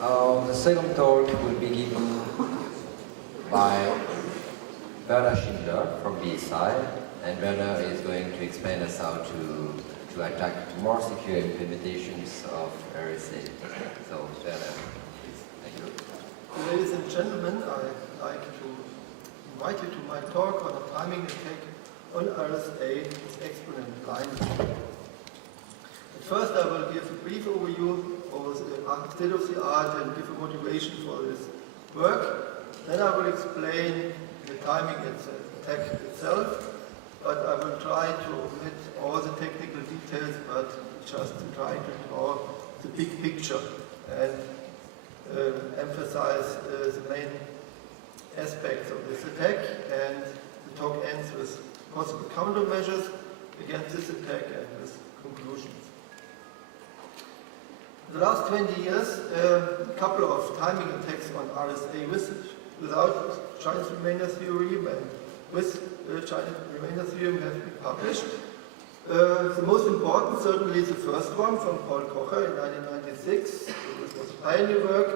The second talk will be given by Werner Schindler from BSI, and Werner is going to explain us how to attack more secure implementations of RSA. So, Werner, please. Thank you. Ladies and gentlemen, I'd like to invite you to my talk on a timing attack on RSA with exponent blinding. At first, I will give a brief overview of the state of the art and give a motivation for this work. Then I will explain the timing attack itself, but I will try to omit all the technical details, but just to try to draw the big picture and emphasize the main aspects of this attack. And the talk ends with possible countermeasures against this attack and with conclusions. In the last 20 years, a couple of timing attacks on RSA without Chinese remainder theorem and with Chinese remainder theorem have been published. The most important, certainly the first one from Paul Kocher in 1996. This was a pioneer work,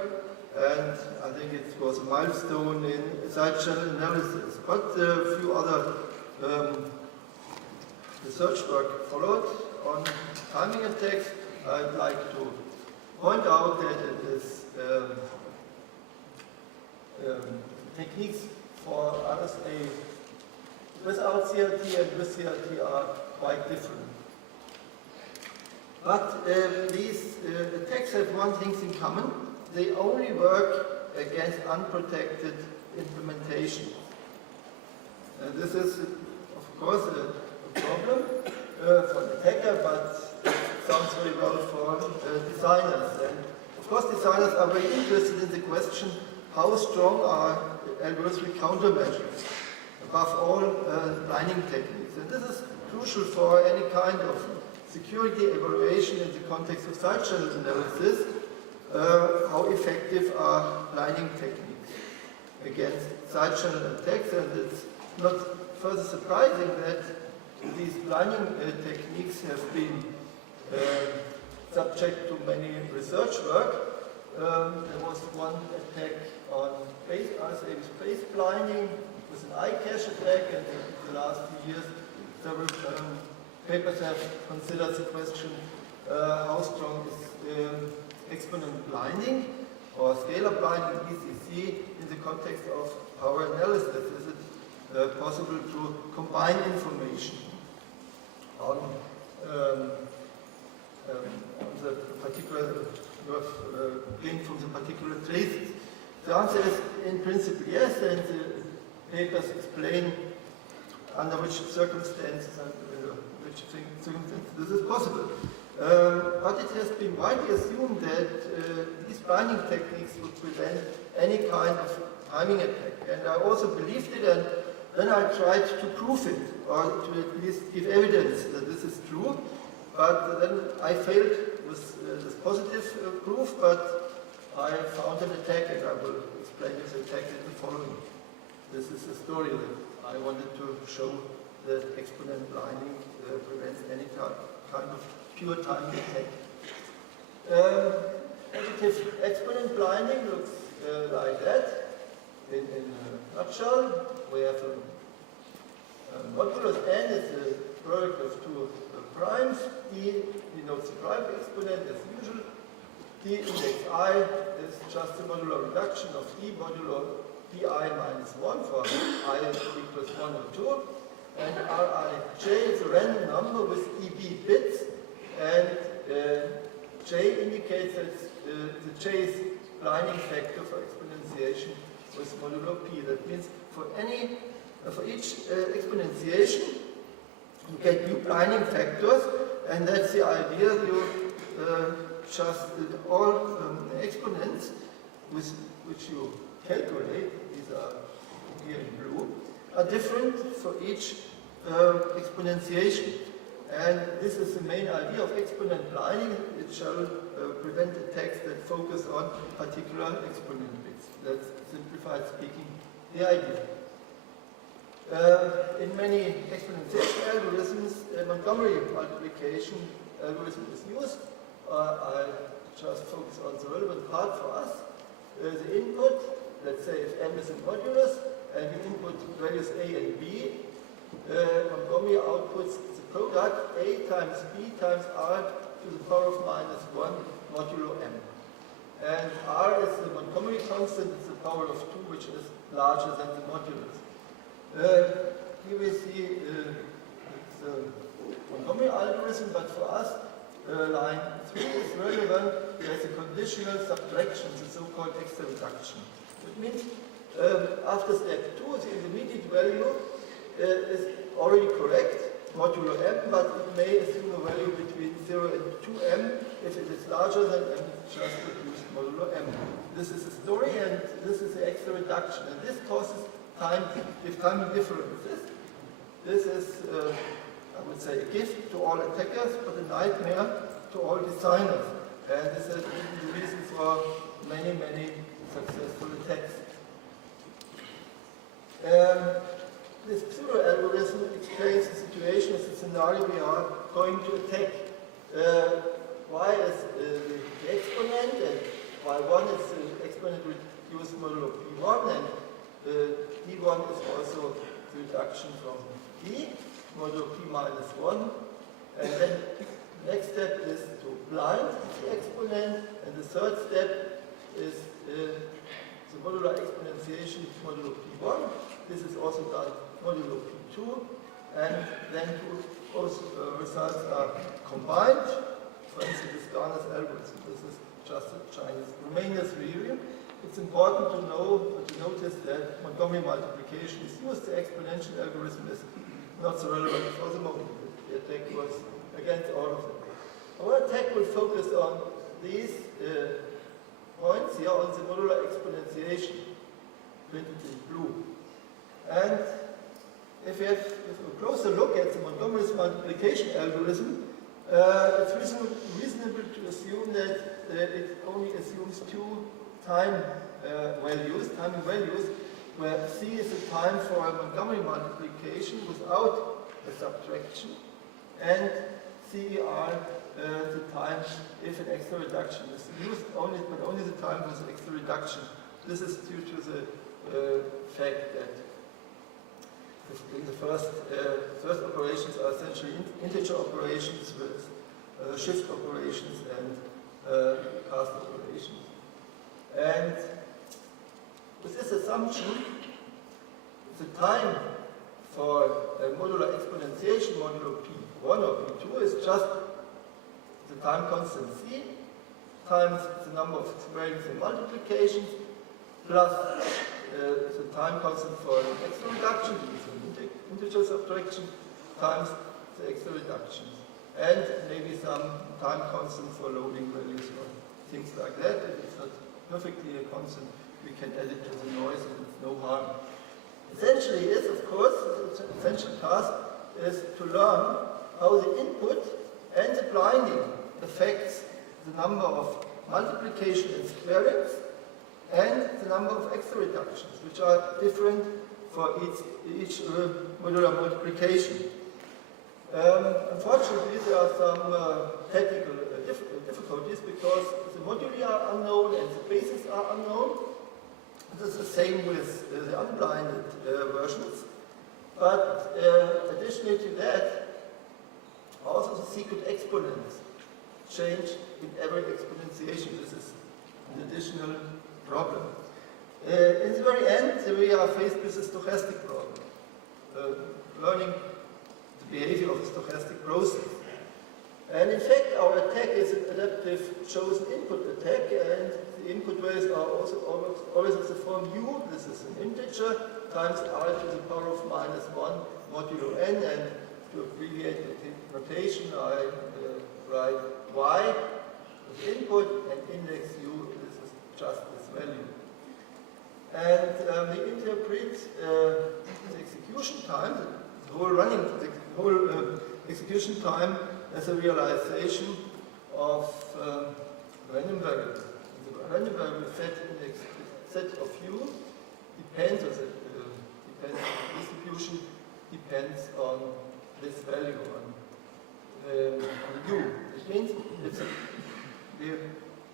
and I think it was a milestone in side channel analysis. But a few other research work followed on timing attacks. I'd like to point out that it is techniques for RSA without CRT and with CRT are quite different. But these attacks have one thing in common. They only work against unprotected implementation. And this is, of course, a problem for an attacker, but it sounds very well for designers. And of course, designers are very interested in the question, how strong are algorithmic countermeasures? Above all, blinding techniques. And this is crucial for any kind of security evaluation in the context of side channel analysis. How effective are blinding techniques against side channel attacks? And it's not further surprising that these blinding techniques have been subject to many research work. There was one attack on RSA with face blinding, with an iCache attack, and in the last few years several papers have considered the question how strong is exponent blinding or scalar blinding ECC in the context of power analysis. Is it possible to combine information on the particular gain from the particular traces? The answer is in principle yes, and the papers explain under which circumstances and which circumstances this is possible. But it has been widely assumed that these blinding techniques would prevent any kind of timing attack. And I also believed it, and then I tried to prove it, or to at least give evidence that this is true. But then I failed with this positive proof, but I found an attack, and I will explain this attack in the following. This is a story that I wanted to show that exponent blinding prevents any kind of pure timing attack. Additive exponent blinding looks like that. In a nutshell, we have a modulus n is the product of two primes. D denotes the prime exponent as usual. D index I is just the modular reduction of D modulo pi minus 1 for I equals 1 or 2. And Rij is a random number with EB bits, and J indicates that the J is blinding factor for exponentiation with modulo P. That means for each exponentiation, you get new blinding factors, and that's the idea. You just all exponents with which you calculate, these are here in blue, are different for each exponentiation. And this is the main idea of exponent blinding. It shall prevent attacks that focus on particular exponent bits. That's simplified speaking the idea. In many exponentiation algorithms, a Montgomery multiplication algorithm is used. I just focus on the relevant part for us. The input, let's say if M is a modulus, and the input values A and B, Montgomery outputs the product A times B times R to the power of minus 1 modulo M. And R is the Montgomery constant, it's the power of 2, which is larger than the modulus. Here we see the Montgomery algorithm, but for us, line 3 is relevant. There's a conditional subtraction, the so-called extra reduction. That means after step 2, the intermediate value is already correct, modulo M, but it may assume a value between 0 and 2M. If it is larger than M, just reduce modulo M. This is the story, and this is the extra reduction. And this causes time differences. This is I would say a gift to all attackers, but a nightmare to all designers. And this has been the reason for many, many successful attacks. This pseudo-algorithm explains the situation as a scenario we are going to attack. Y is the exponent, and Y1 is the exponent reduced modulo P1, and D1 is also the reduction from D. Modulo P minus 1, and then the next step is to blind the exponent, and the third step is the modular exponentiation modulo P1. This is also done modulo P2, and then both results are combined. For instance, this Garner's algorithm. This is just a Chinese Romanian theorem. It's important to notice that Montgomery multiplication is used. The exponential algorithm is not so relevant for the moment. The attack was against all of them. Our attack will focus on these points here on the modular exponentiation, printed in blue. And if we have a closer look at the Montgomery's multiplication algorithm, it's reasonable to assume that it only assumes two time values, where C is the time for a Montgomery multiplication without a subtraction, and CER the time if an extra reduction is used, but only the time with an extra reduction. This is due to the fact that the first operations are essentially integer operations with shift operations and cast operations. And with this assumption, the time for modular exponentiation, modulo P1 or P2, is just the time constant C times the number of variance and multiplications plus the time constant for an extra reduction, an integer subtraction, times the extra reductions. And maybe some time constant for loading values or things like that. If it's not perfectly a constant, we can add it to the noise and it's no harm. Essentially is, of course, the essential task is to learn how the input and the blinding affects the number of multiplication and squarings and the number of extra reductions, which are different for each modular multiplication. Unfortunately, there are some technical difficulties because the moduli are unknown and the bases are unknown. This is the same with the unblinded versions. But additionally to that, also the secret exponents change in every exponentiation. This is an additional problem. In the very end, we are faced with a stochastic problem, learning the behavior of a stochastic process. And in fact, our attack is an adaptive chosen input attack, and the input values are also always of the form u. This is an integer times r to the power of minus 1 modulo n, and to abbreviate the notation, I write y as input and index u. This is just this value. And we interpret the execution time, the whole execution time, as a realization of random variable. The random variable set of u depends, the distribution depends on this value, on u. It means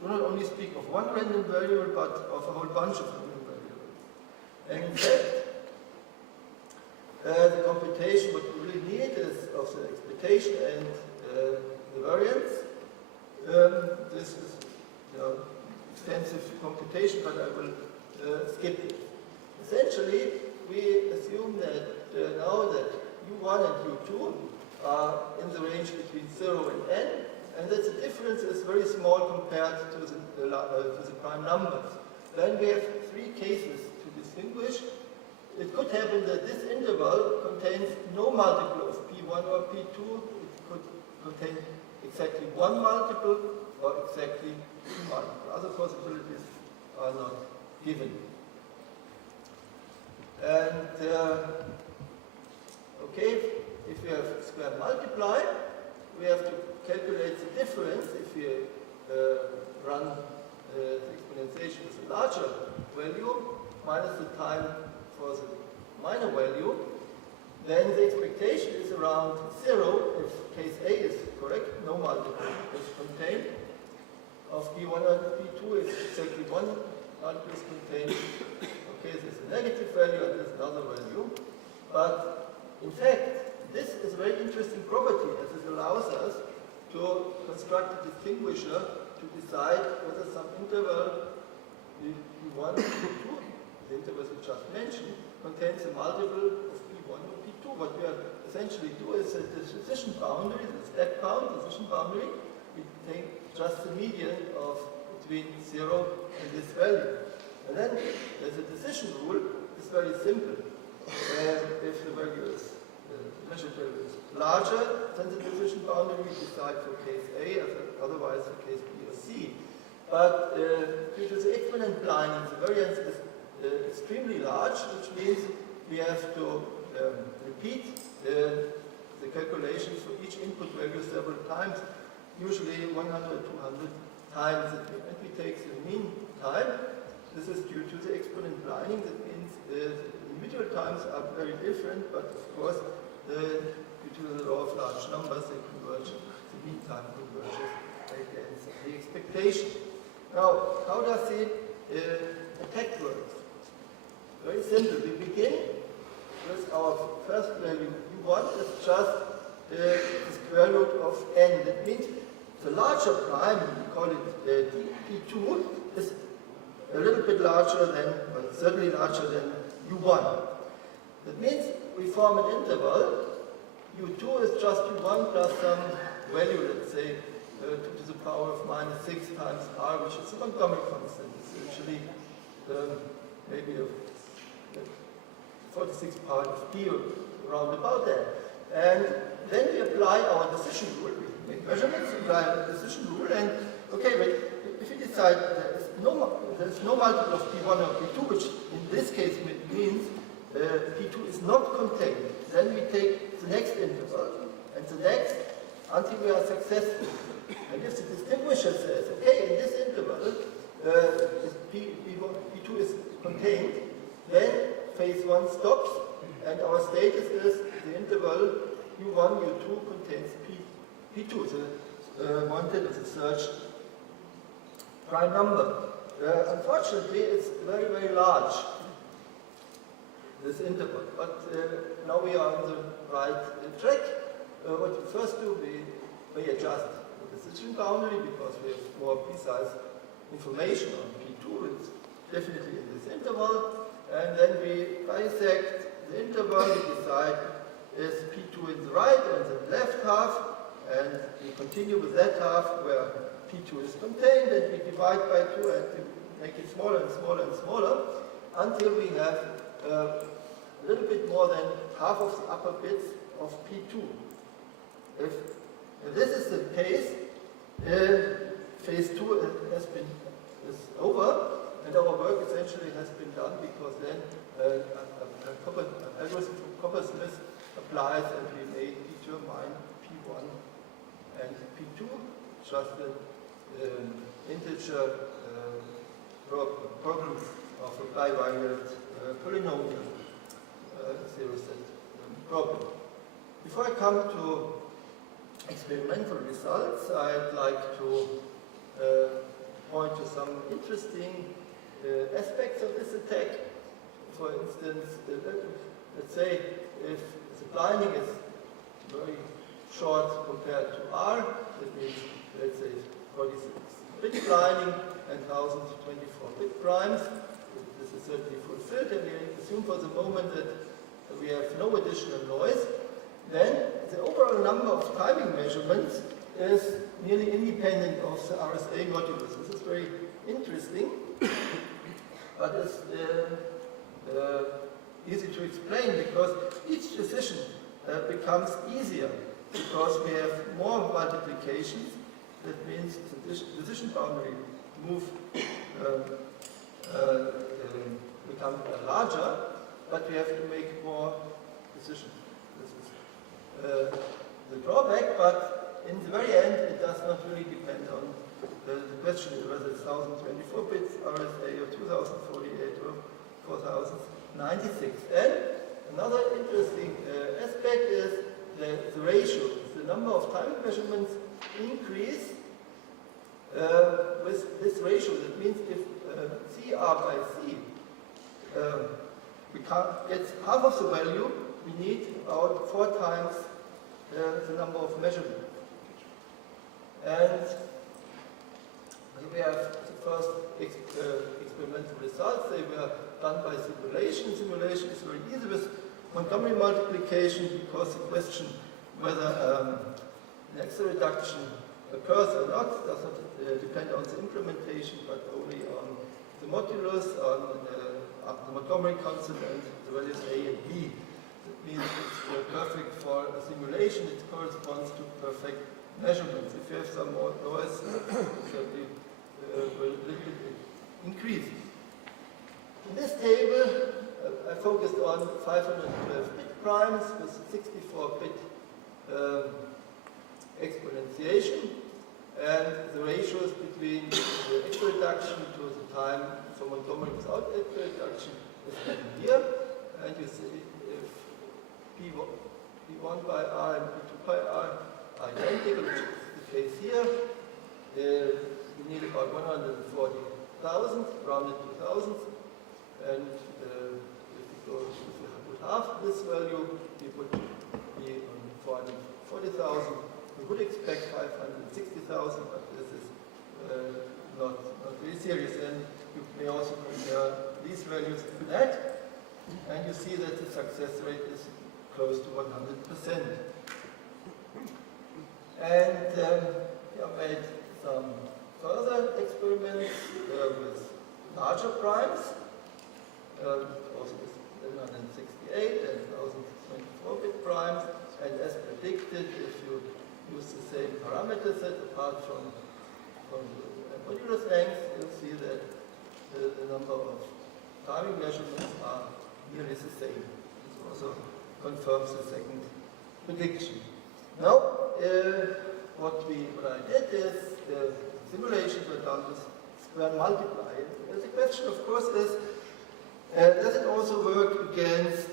do not only speak of one random variable, but of a whole bunch of random variables. And in fact, the computation, what we really need is of the expectation and the variance. This is extensive computation, but I will skip it. Essentially, we assume that now that U1 and U2 are in the range between 0 and n, and that the difference is very small compared to the prime numbers. Then we have three cases to distinguish. It could happen that this interval contains no multiple of P1 or P2. It could contain exactly one multiple or exactly two multiples. Other possibilities are not given. And okay, if we have square multiply, we have to calculate the difference if we run the exponentiation with a larger value minus the time for the minor value. Then the expectation is around 0 if case A is correct, no multiple is contained. Of P1 and P2 is exactly one multiple is contained. Okay, this is a negative value and this is another value. But in fact, this is a very interesting property as it allows us to construct a distinguisher to decide whether some interval P1 or P2, the intervals we just mentioned, contains a multiple of P1 or P2. What we essentially do is that the decision boundary, the step count, the decision boundary, we take just the median of between 0 and this value. And then there's a decision rule. It's very simple. If the value is measured value is larger than the decision boundary, we decide for case A, otherwise for case B or C. But due to the exponent blinding, the variance is extremely large, which means we have to repeat the calculations for each input value several times, usually 100, 200 times, and we take the mean time. This is due to the exponent blinding. That means the individual times are very different, but of course, due to the law of large numbers, they converge, the mean time converges against the expectation. Now, how does the attack work? Very simple. We begin with our first value. U1 is just the square root of n. That means the larger prime, we call it P2, is a little bit larger than, well, certainly larger than U1. That means we form an interval. U2 is just U1 plus some value, let's say, 2 to the power of minus 6 times r, which is a Montgomery constant. It's actually maybe a 46th part of p, around about that. And then we apply our decision rule. We make measurements, apply our decision rule, and okay, but if we decide there's no multiple of P1 or P2, which in this case means P2 is not contained, then we take the next interval and the next until we are successful. And if the distinguisher says, okay, in this interval, P2 is contained, then phase 1 stops, and our status is the interval U1, U2 contains P2, the wanted is a search prime number. Unfortunately, it's very, very large, this interval. But now we are on the right track. What we first do, we adjust the decision boundary because we have more precise information on P2. It's definitely in this interval. And then we bisect the interval. We decide is P2 in the right or in the left half. And we continue with that half where P2 is contained, and we divide by 2 and we make it smaller and smaller and smaller until we have a little bit more than half of the upper bits of P2. If this is the case, phase 2 is over, and our work essentially has been done because then an algorithm from Coppersmith applies and we may determine P1 and P2, just an integer problem of a bivariate polynomial zero set problem. Before I come to experimental results, I'd like to point to some interesting aspects of this attack. For instance, let's say if the blinding is very short compared to R, that means, let's say, 46-bit blinding and 1024-bit primes. This is certainly fulfilled, and we assume for the moment that we have no additional noise. Then the overall number of timing measurements is nearly independent of the RSA modulus. This is very interesting, but it's easy to explain because each decision becomes easier because we have more multiplications. That means the decision boundary move become larger, but we have to make more decisions. This is the drawback, but in the very end, it does not really depend on the question whether it's 1024 bits RSA or 2048 or 4096. And another interesting aspect is the ratio. The number of timing measurements increase with this ratio. That means if CR by C gets half of the value, we need about 4 times the number of measurements. And we have the first experimental results. They were done by simulation. Simulation is very easy with Montgomery multiplication because the question whether an X reduction occurs or not does not depend on the implementation, but only on the modulus, on the Montgomery constant, and the values A and B. That means it's perfect for a simulation. It corresponds to perfect measurements. If you have some more noise, certainly will a little bit increase. In this table, I focused on 512-bit primes with 64-bit exponentiation, and the ratios between the X reduction to the time for Montgomery without X reduction is given here. And you see if P1 by R and P2 by R are identical, which is the case here, you need about 140,000, rounded to thousands, and if you would half this value, you would be on 440,000. We would expect 560,000, but this is not really serious. And you may also compare these values to that, and you see that the success rate is close to 100%. And we have made some further experiments with larger primes, also with 168 and 1024-bit primes, and as predicted, if you use the same parameter set apart from the modulus length, you'll see that the number of timing measurements are nearly the same. This also confirms the second prediction. Now, what I did is simulations were done with square multiply. The question, of course, is does it also work against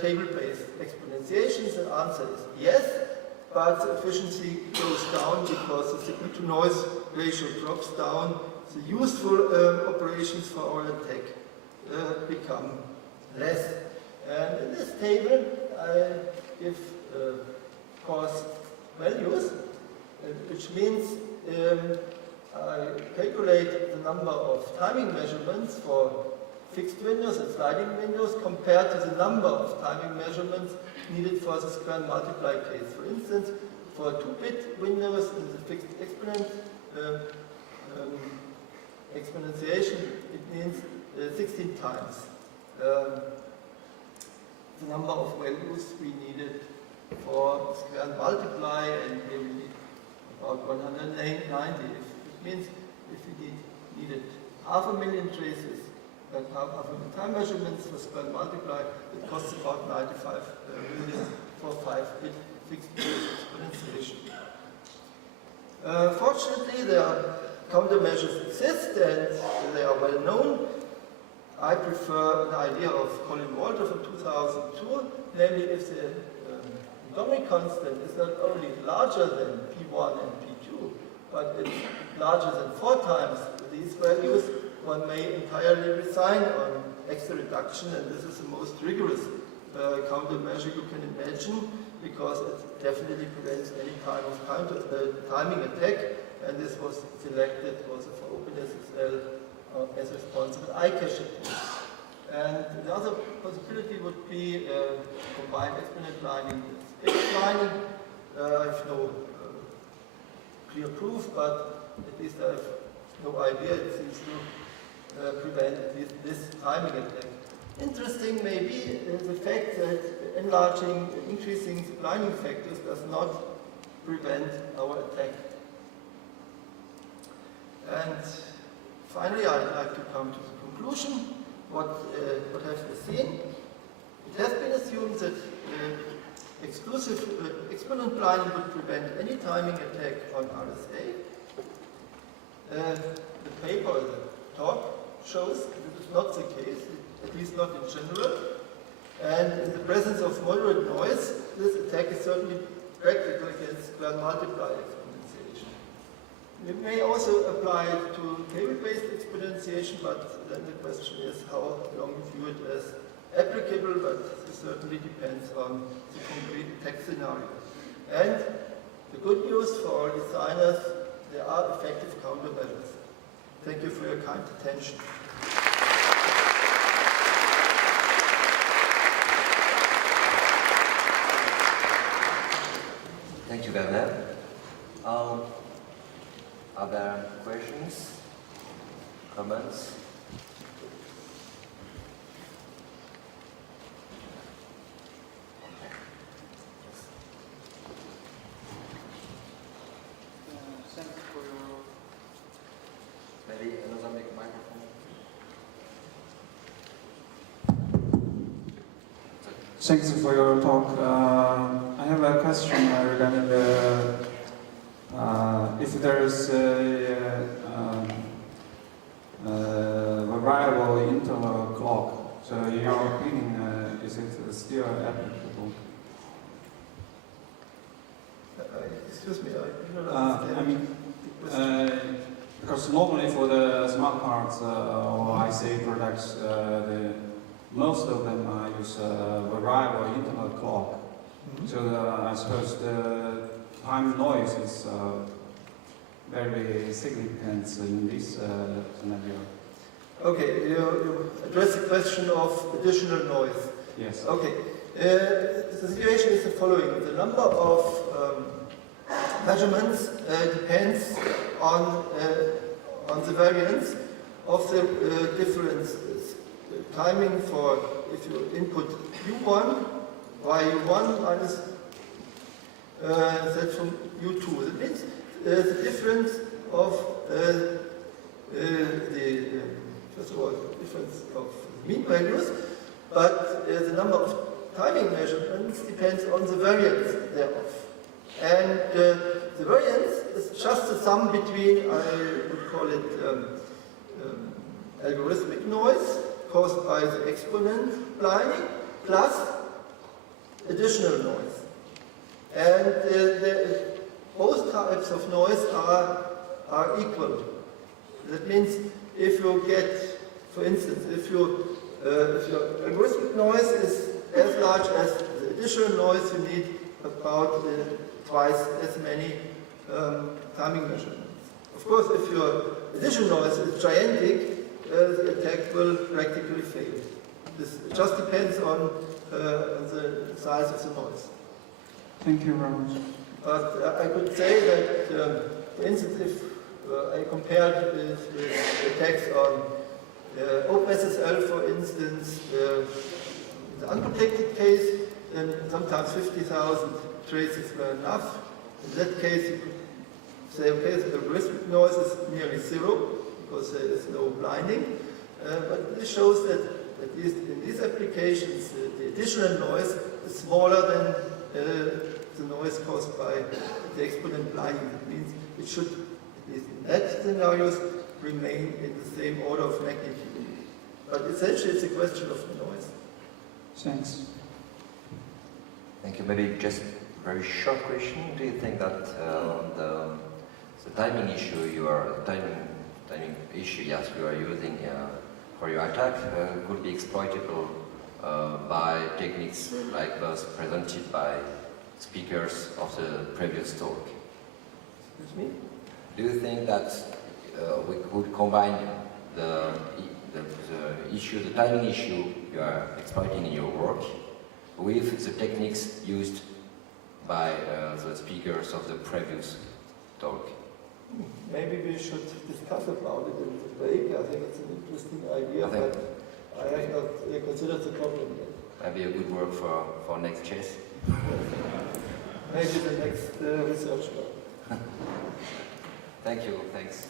table-based exponentiations? The answer is yes, but the efficiency goes down because the signal-to-noise ratio drops down. The useful operations for our attack become less. And in this table, I give cost values, which means I calculate the number of timing measurements for fixed windows and sliding windows compared to the number of timing measurements needed for the square and multiply case. For instance, for 2-bit windows in the fixed exponent exponentiation, it means 16 times the number of values we needed for square and multiply, and here we need about 190. It means if we needed 500,000 traces and half a time measurements for square and multiply, it costs about 95 million for 5-bit fixed exponentiation. Fortunately, there countermeasures exist and they are well known. I prefer the idea of Colin Walter from 2002, namely if the Montgomery constant is not only larger than P1 and P2, but it's larger than 4 times these values, one may entirely resign on extra reduction, and this is the most rigorous countermeasure you can imagine, because it definitely prevents any kind of timing attack, and this was selected also for OpenSSL as responsible iCaching. And the other possibility would be combined exponent lining with edge lining. I have no clear proof, but at least I have no idea. It seems to prevent at least this timing attack. Interesting may be the fact that enlarging, increasing the lining factors does not prevent our attack. And finally, I'd like to come to the conclusion. What have we seen? It has been assumed that exclusive exponent lining would prevent any timing attack on RSA. The paper, the talk, shows that this is not the case, at least not in general. And in the presence of moderate noise, this attack is certainly practical against grand multiplier exponentiation. We may also apply it to table-based exponentiation, but then the question is how long we view it as applicable, but this certainly depends on the concrete attack scenario. And the good news for all designers, there are effective countermeasures. Thank you for your kind attention. Thank you, Werner. Are there questions, comments? Thank you for your... Maybe another microphone? Thanks for your talk. I have a question regarding the if there is a variable interval clock. So, in your opinion, is it still applicable? Excuse me, I do not understand. Because normally for the smart cards or IC products, most of them use a variable interval clock. Mm-hmm. So I suppose the time noise is very significant in this scenario. Okay, you address the question of additional noise. Yes. Okay. The situation is the following. The number of measurements depends on the variance of the differences. The timing for, if you input U1, y1 minus that from U2. That means the difference of first of all, the difference of mean values, but the number of timing measurements depends on the variance thereof. And the variance is just the sum between, I would call it algorithmic noise caused by the exponent lining plus additional noise. And both types of noise are equal. That means if you get, for instance, if your algorithmic noise is as large as the additional noise, you need about twice as many timing measurements. Of course, if your additional noise is gigantic, the attack will practically fail. This just depends on the size of the noise. Thank you very much. But I could say that, for instance, if I compared with the attacks on OpenSSL, for instance, in the unprotected case, then sometimes 50,000 traces were enough. In that case, you could say, okay, the algorithmic noise is nearly zero because there is no blinding. But this shows that, at least in these applications, the additional noise is smaller than the noise caused by the exponent blinding. That means it should, at least in that scenarios, remain in the same order of magnitude. But essentially, it's a question of noise. Thanks. Thank you. Maybe just a very short question. Do you think that the the timing issue timing issue, yes, you are using for your attack could be exploitable by techniques like those presented by speakers of the previous talk. Excuse me? Do you think that we could combine the timing issue you are exploiting in your work with the techniques used by the speakers of the previous talk? Maybe we should discuss about it in the break. I think it's an interesting idea, but I have not considered the problem yet. Maybe a good work for next chess. Maybe the next research work. Thank you, thanks.